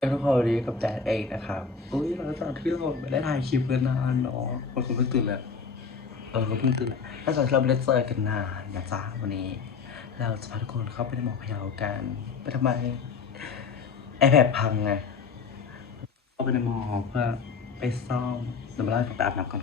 เอ็นทุกคนวันนี้กับแดดเองนะครับอุ้ยหลังจากที่เราไม่ได้ถ่ายคลิปกันนานเนาะคนคนเพิ่งตื่นเลยเออก็เพิ่งตื่นแหละหลังจากที่เราไม่ได้เจอกันนานนะจ๊ะวันนี้ เราจะพาทุกคนเข้าไปในหมอกพะเยากันไปทำไมไอแพดพังไงเข้าไปในหมอเพื่อไปซ่อมเดี๋ยวมาเล่าให้ฟังไปอาบน้ำก่อน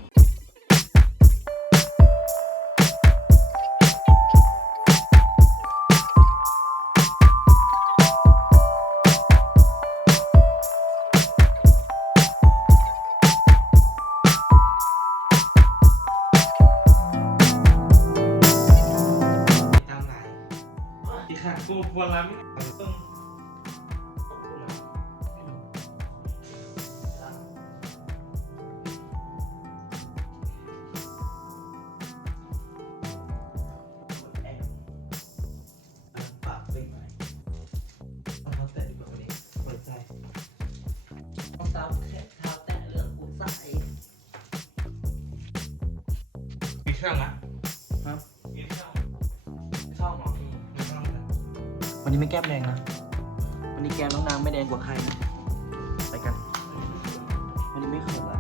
วรรับต้องปากเป็นไงต้องเข วันนี้ไม่แก้มแดงนะ วันนี้แก้มน้องนางไม่แดงกว่าใครนะไปกัน วันนี้ไม่เขินละ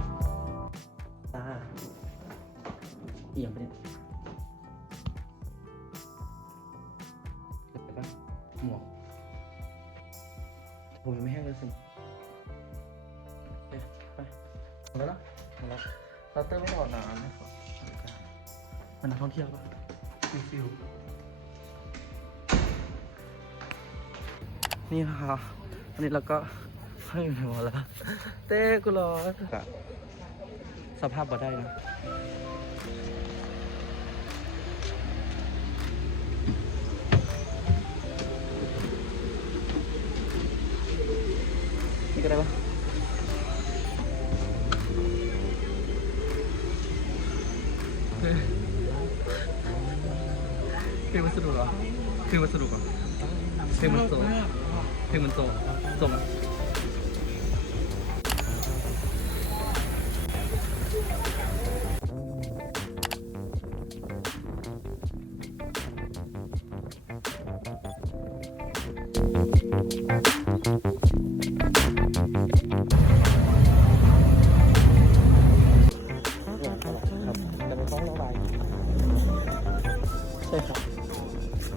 ตาเอี่ยมไปเนี่ยเก็บไปปะหมวกผมยังไม่แห้งเลยสิเอ๊ะไปหมดแล้วนะหมดแล้วเราเตอร์ไม่ถอดน้ำนะมันนักท่องเที่ยวปะฟิวฟิว นี่นะคะอันนี้เราก็เข้าอยู่ในหมอแล้ว เต้กูรอสภาพบ่ได้นะ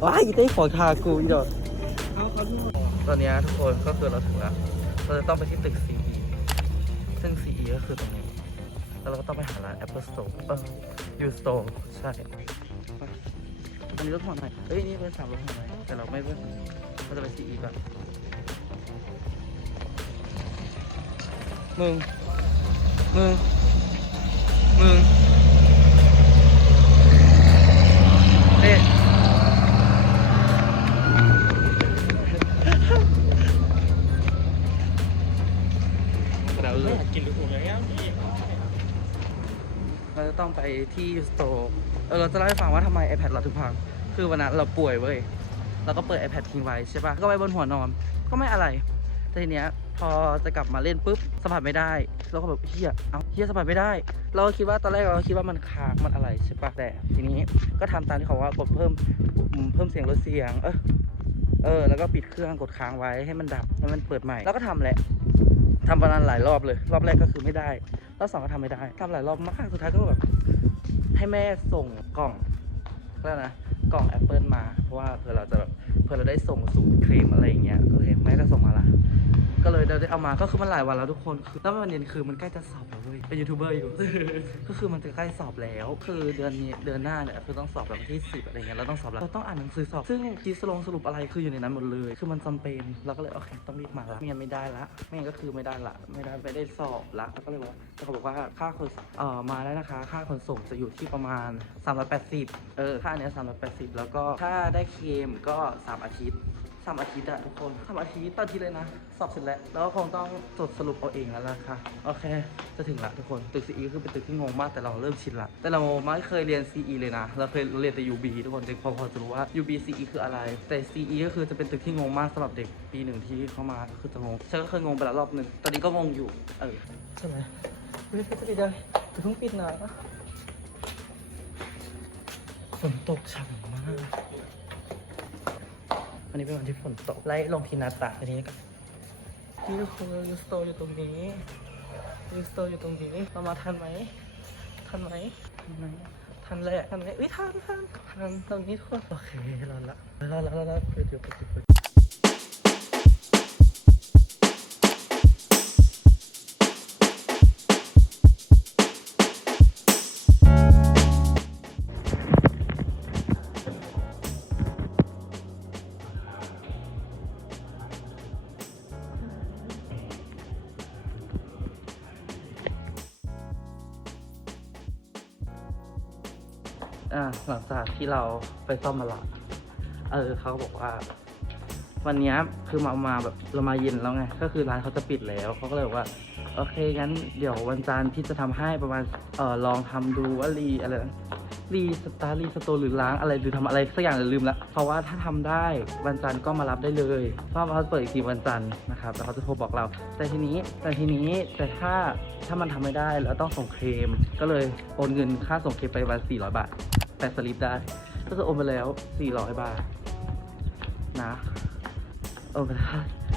ว้ายอีเต้ขอทากูอีดอกตอนเนี้ยทุกคนก็คือเราถึงแล้วเราจะต้องไปที่ตึก CE ซึ่ง CE ก็คือตรงนี้ แล้วเราก็ต้องไปหาร้าน Apple Store เออ U Store ใช่ไปอันนี้รถหัวไหนเอ้ย นี่เป็นสามรถหัวไหนแต่เราไม่เป็นเราจะไป CE ก่อนมึง มึง มึงเอ๊ เราเลยกินหรือกูเลยอะพี่เราจะต้องไปที่สโตร์เออเราจะเล่าให้ฟังว่าทำไม iPad เราถึงพัง คือวันนั้นเราป่วยเว้ย เราก็เปิด iPad ทิ้งไว้ใช่ปะก็ไว้บนหัวนอน ก็ไม่อะไร แต่ทีเนี้ยพอจะกลับมาเล่นปุ๊บสัมผัสไม่ได้ เราก็แบบเฮียเอาเฮียสัมผัสไม่ได้ เราก็คิดว่าตอนแรกเราคิดว่ามันค้างมันอะไรใช่ปะแต่ทีนี้ก็ทำตามที่เขาว่ากดเพิ่มเพิ่มเสียงลดเสียง เออเออ แล้วก็ปิดเครื่องกดค้างไว้ให้มันดับให้มันเปิดใหม่ แล้วก็ทำแหละ ทำประมาณหลายรอบเลย รอบแรกก็คือไม่ได้ รอบสองก็ทำไม่ได้ทำหลายรอบมากสุดท้ายก็แบบให้แม่ส่งกล่องแล้วนะกล่องแอปเปิลมา เพราะว่าเผื่อเราจะแบบเผื่อเราได้ส่งสูตรครีมอะไรอย่างเงี้ยก็เลยแม่ก็ส่งมาละ ก็เลยได้เอามาก็คือมันหลายวันแล้วทุกคนคือแล้วประเด็นคือมันใกล้จะสอบแล้วเว้ยเป็นยูทูบเบอร์อยู่ ก็คือมันจะใกล้สอบแล้ว คือเดือนนี้เดือนหน้าเนี่ยคือต้องสอบแบบที่สิบอะไรเงี้ยเราต้องสอบแล้วเราต้องอ่านหนังสือสอบ ซึ่งทีสลงสรุปอะไรคืออยู่ในนั้นหมดเลย คือมันจำเป็นเราก็เลยโอเคต้องรีบมาละไม่งั้นไม่ได้ละไม่งั้นก็คือไม่ได้ละไม่ได้ไม่ได้สอบละแล้วก็เลยว่าแต่เขาบอกว่าค่าขนเอ่อมาแล้วนะคะ ค่าขนส่งจะอยู่ที่ประมาณ380เออค่าเนี้ย380 แล้วก็ถ้าได้เคมก็ 3 อาทิตย์ามอาทิตย์อะทุกคนสามอาทิตย์ตออาทิตย์เลยนะ สอบเสร็จแล้ว แล้วก็คงต้องจดสรุปเอาเองแล้วล่ะค่ะ โอเค จะถึงละทุกคน ตึก CE ก็คือเป็นตึกที่งงมากแต่เราเริ่มชินละ แต่เราไม่เคยเรียน CE เลยนะ เราเคยเรียนแต่ UB ทุกคนจะพอพอจะรู้ว่า UB CE คืออะไร แต่ CE ก็คือจะเป็นตึกที่งงมากสำหรับเด็กปีหนึ่งที่เข้ามาก็คือจะงง ฉันก็เคยงงไปแล้วรอบหนึ่ง ตอนนี้ก็งงอยู่ เออ ใช่ไหมเฮ้ยจะปิดเลยจะเพิ่งปิดนะฝนตกฉ่ำมาก วันนี้เป็นวันที่ฝนตกไล่ลงที่นาตาอันนี้ก็นี่ทุกคนยูสโตอยู่ตรงนี้ยูสโตอยู่ตรงนี้เรามาทันไหมทันไหมทันไหมทันแหละทันไหมอุ้ยทันทันทันตรงนี้ทุกคนโอเครอดละรอดละรอดละเดี๋ยวเดี๋ยวเดี๋ อ่าหลังจากที่เราไปซ่อมมาละเออเขาบอกว่า วันนี้คือมามาแบบเรามาเย็นแล้วไง ก็คือร้านเขาจะปิดแล้วเขาก็เลยบอกว่า โอเคงั้นเดี๋ยววันจันทร์พี่จะทำให้ประมาณเออลองทำดูว่ารีอะไรนะรีสตาร์รีสโตหรือล้างอะไรหรือทำอะไรสักอย่างลืมละเพราะว่าถ้าทำได้วันจันทร์ก็มารับได้เลยเพราะว่าเขาเปิดอีกทีวันจันทร์นะครับแล้วเขาจะโทรบอกเรา แต่ทีนี้แต่ทีนี้แต่ถ้าถ้ามันทำไม่ได้แล้วต้องส่งเคลมก็เลยโอนเงินค่าส่งเคลมไปประมาณ400 บาท แต่สลิปได้ ก็จะโอนไปแล้ว 400 บาท นะโอนไปได้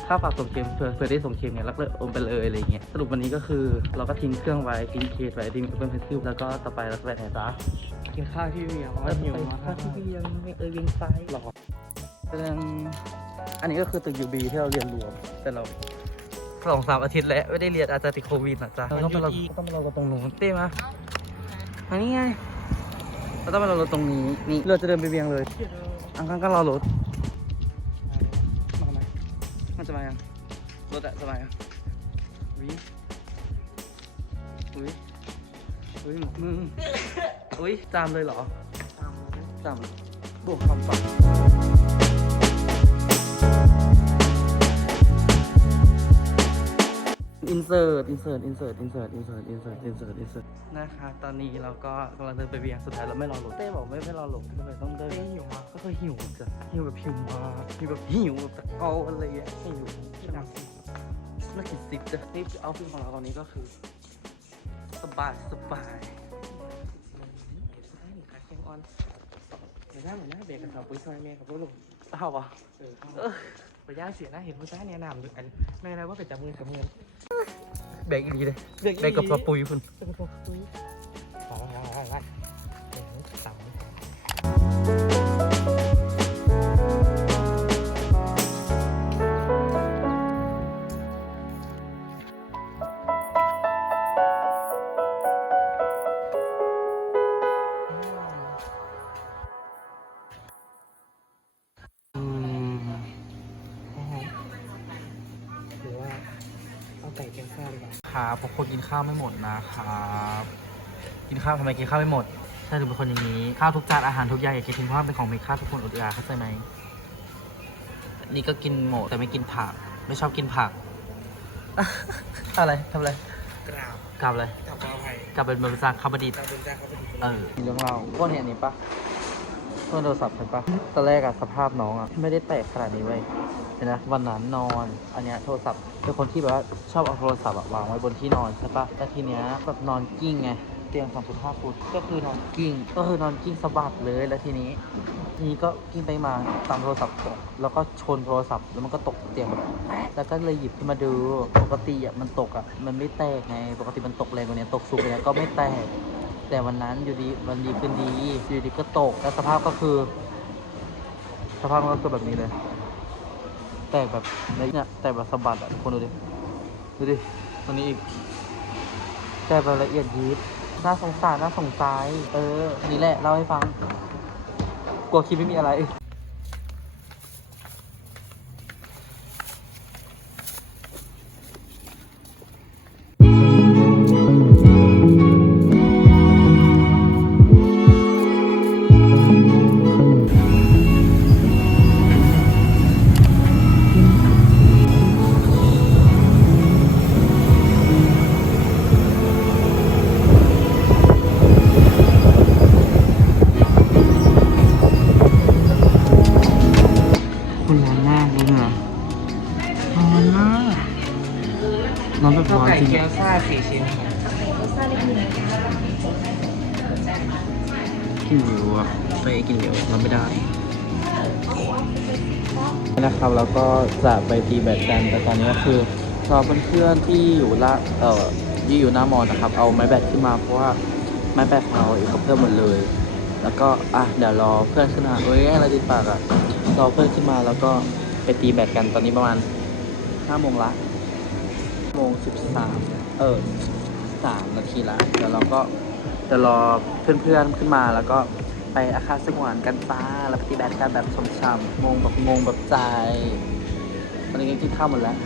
ค่าฝากส่งเกมเพื่อเพื่อได้ส่งเกมเนี่ยแล้วก็เลยโอนไปเลยอะไรอย่างเงี้ยสรุปวันนี้ก็คือเราก็ทิ้งเครื่องไว้ทิ้งเคสไว้ทิ้งเป็นเพนซิลแล้วก็ต่อไปเราจะไปไหนจ๊ะกินข้าวที่เมียเพราะเอว่าอหิวไปมากค่าที่เวียงเออเวียงไซหรอเป็นอันนี้ก็คือตึกยูบีที่เราเรียนรวมแต่เราสองสามอาทิตย์แล้วไม่ได้เรียนอาจจะติดโควิดนะจ๊ะเราต้องไปรอต้องไปรอกันตรงนู้นเต้มาอันนี้ไง เราต้องไปรอรถตรงนี้ นี่เราจะเดินไปเวียงเลย อังคังก็รอรถ มาไหมมันจะมายังรถอะจะมายังวิอุ้ยอุ้ยมึงอุ้ยจามเลยเหรอจามบวกความฝัน อินเสิร์ตอินเสิร์ตอินเสิร์ตอินเสิร์ตอินเสิร์ตอินเสิร์ตอินเสิร์ตอินเสิร์ตนะคะ ตอนนี้เราก็กำลังเดินไปเวียงสุดท้ายเราไม่รอรถเต้บอกไม่ไม่รอรถก็เลยต้องเดินหิวมากก็เคยหิวจ้ะหิวแบบหิวมากหิวแบบหิวแบบตะเกาอะไรอย่างเงี้ยหิวที่น้ำสิน่ากินสิบจ้ะนี่เอาฟิลของเราตอนนี้ก็คือ สบายสบายเหมือนหน้าเหมือนหน้าเบรกกับสาวปุ้ยซอยเมียกับพวกลุงเอาวะเออไปย่างเสียหน้าเห็นผู้ชายเนี่ยนำดูกันแม่อะไรว่าเป็นจับมือกับมือ แบกอีกทีเลยแบกกับปลาปุยคุณ ไก่แกงข้าวดีกว่าครับผมคนกินข้าวไม่หมดนะครับกินข้าวทำไมกินข้าวไม่หมดใช่ถึงเป็นคนอย่างนี้ข้าวทุกจานอาหารทุกอย่างอย่ากินทิ้งเพราะว่าเป็นของมีค่าทุกคนอดอยากเข้าใจไหมนี่ก็กินหมดแต่ไม่กินผัก ไม่ชอบกินผัก อะไรทำอะไรกราบกลับเลยกับปลาไผ่กลับเป็นบริษัทคาบดีตามเป็นจ้าเขาไปถึงเออมีเรื่องเล่าพวกเนี้อันนี้ปะพวกโทรศัพท์ใช่ปะตอนแรกอะสภาพน้องอะไม่ได้แตกขนาดนี้เว้ย เห็นนะวันนั้นนอน อันเนี้ยโทรศัพท์เป็นคนที่แบบว่าชอบเอาโทรศัพท์อะวางไว้บนที่นอนใช่ปะแต่ทีเนี้ยแบบนอนกิ้งไงเตียงสองฟุตห้าฟุตก็คือนอนกิ้งก็คือนอนกิ้งสะบัดเลยแล้วทีนี้ทีนี้ก็กิ้งไปมาตามโทรศัพท์ตกแล้วก็ชนโทรศัพท์แล้วมันก็ตกเตียงแบบแล้วก็เลยหยิบขึ้นมาดูปกติอะมันตกอะมันไม่แตกไงปกติมันตกแรงกว่านี้ตกสูงกว่านี้ก็ไม่แตกแต่วันนั้นอยู่ดีวันดีขึ้นดีอยู่ดีก็ตกแล้วสภาพก็คือ สภาพมันก็คือแบบนี้เลย แตกแบบเนี่ยแตกแบบสะบัดอะทุกคนดูดิ ดูดิตัวนี้อีก แตกแบบละเอียดยิบน่าสงสารน่าสงสารเออ นี่แหละเล่าให้ฟัง กลัวคลิปไม่มีอะไร กินเหลวอะไปกินเหลวเราไม่ได้นะครับแล้วก็จะไปตีแบดกันแต่ตอนนี้ก็คือสำหรับเพื่อนๆที่อยู่ละเอ่อที่อยู่หน้ามอนะครับ เอาไม้แบตขึ้นมาเพราะว่าไม้แบตของเราอยู่กับเพื่อนหมดเลย แล้วก็อะเดี๋ยวรอเพื่อนขึ้นมาเอ้ยอะไรติดปากอะรอเพื่อนขึ้นมาแล้วก็ไปตีแบตกันตอนนี้ประมาณห้าโมงละโมงสิบสามเออ สามนาทีละเดี๋ยวเราก็จะรอเพื่อนๆขึ้นมาแล้วก็ไปอาคารสงวนกันป้าแล้วไปตีแบตกันแบบช่ำๆงงแบบงงแบบใจตอนนี้กินข้าวหมดแล้ว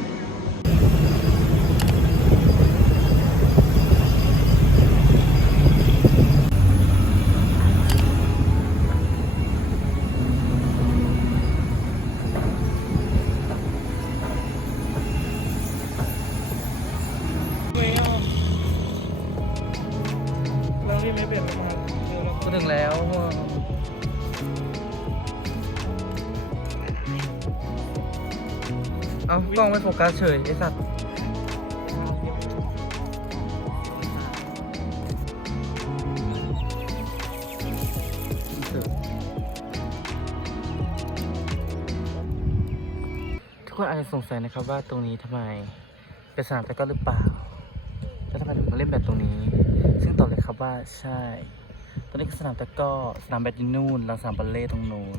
กล้องไม่โฟกัสเฉยไอสัตว์ทุกคนอาจจะสงสัยนะครับว่าตรงนี้ทำไมเป็นสนามตะกร้อหรือเปล่า แล้วทำไมถึงมาเล่นแบบตรงนี้ ซึ่งตอบเลยครับว่าใช่ ตอนนี้คือสนามตะกร้อสนามแบดอยู่นู่นแล้วสนามบอลเล่ตรงนู้น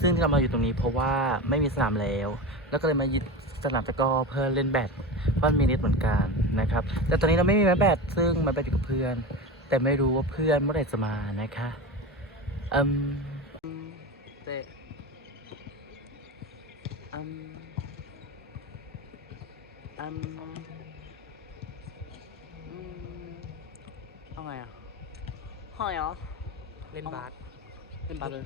ซึ่งที่เรามาอยู่ตรงนี้เพราะว่าไม่มีสนามแล้ว แล้วก็เลยมายึด สนามตะกร้อเพื่อเล่นแบดเพราะมันมีเน็ตเหมือนกันนะครับ แต่ตอนนี้เราไม่มีไม้แบดซึ่งไม้แบดอยู่กับเพื่อน แต่ไม่รู้ว่าเพื่อนเมื่อไหร่จะมานะคะอืมเตะอืมอืมอืมเอาไงอะหอยเหรอเล่นบาสเล่นบาสเลย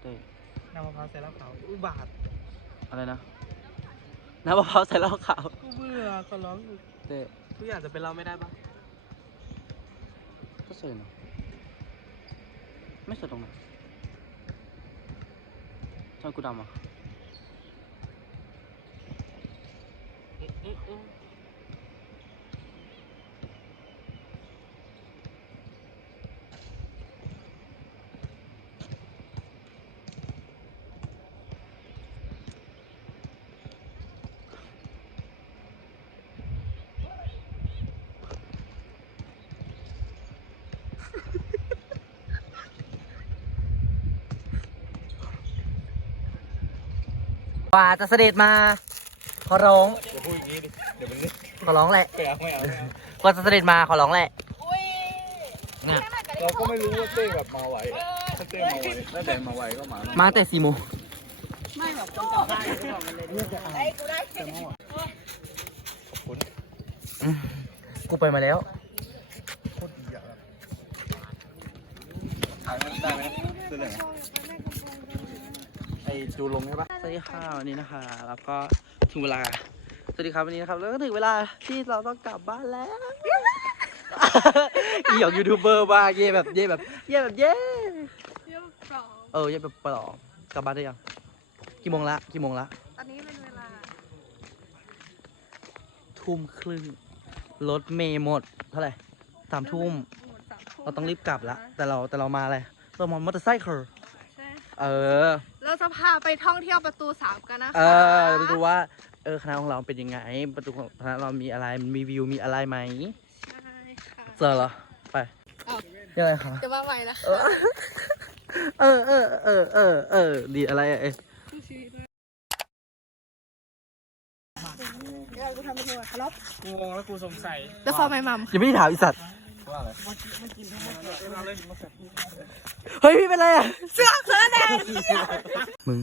เต้ น้ำมะพร้าวใส่เหล้าขาวอุ บาทอะไรนะน้ำมะพร้าวใส่เหล้าขาวกูเบื่อขอร้องเต้ทุกอย่างจะเป็นเราไม่ได้ปะก็สวยนะไม่สวยตรงไหนทำไมกูดำอะ ว่าจะเสด็จมาขอร้องอย่าพูดอย่างนี้ดิเดี๋ยวมันนึกขอร้องแหละไม่เอาไม่เอากว่าจะเสด็จมาขอร้องแหละเนี่ยเราก็ไม่รู้ว่าเต้แบบมาไหวถ้าเต้มาไหวถ้าเต้มาไหวก็มามาแต่สี่โมงขอบคุณอืมกูไปมาแล้วโคตรดีอะถ่ายมันได้ไหมเสื้อเหลืองไอ จูลงใช่ปะสวัสดีค่ะวันนี้นะคะแล้วก็ถึงเวลา สวัสดีครับวันนี้นะครับแล้วก็ถึงเวลาที่เราต้องกลับบ้านแล้ว อีหยอกยูทูบเบอร์บ้างเย่แบบเย่แบบเย่แบบเย่เออเย่แบบปลอมกลับบ้านได้ยังกี่โมงละกี่โมงละตอนนี้เป็นเวลา ทุ่มครึ่งรถเมย์หมดเท่าไหร่สามทุ่มหมดสามทุ่มเราต้องรีบกลับละแต่เราแต่เรามาอะไรเรามามอเตอร์ไซค์ใช่เออ เราจะพาไปท่องเที่ยวประตูสามกันนะคะเออเราดูว่าเออคณะของเราเป็นยังไง ประตูของคณะเรามีอะไรมีวิวมีอะไรไหมใช่ค่ะเจอเหรอไปอ้าวยังไงคะจะมาใหม่นะคะเออเออเออเออเออดีอะไรอะเอ้ยเดี๋ยวกูทำเป็นตัวครับกูงงแล้วกูสงสัยแล้วฟอร์มไมมัมยังไม่ได้ถามอีสัตว์ว่าอะไร เฮ้ยพี่เป็นไรอะ เสื้อเสื้อแดงมึง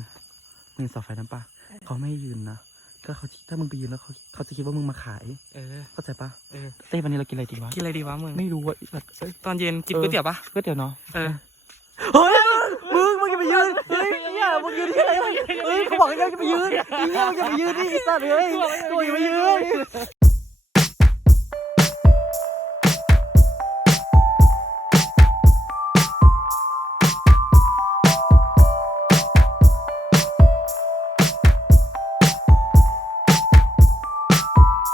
มึงเสาไฟนั้นปะเขาไม่ให้ยืนนะก็เขาถ้ามึงไปยืนแล้วเขาเขาจะคิดว่ามึงมาขาย เออ เข้าใจปะเออเต้วันนี้เรากินอะไรดีวะ กินอะไรดีวะมึง ไม่รู้อะอีสัตว์เอ้ยตอนเย็นกินก๋วยเตี๋ยวปะก๋วยเตี๋ยวเนาะ เออ เฮ้ยมึงมึงอย่าไปยืน เฮ้ยเนี่ยมึงยืนที่ไหนเฮ้ยเขาบอกให้มึงอย่าไปยืนเนี่ยมึงอย่าไปยืนนี่ไอ้สัตว์เฮ้ยมึงอย่าไปยืน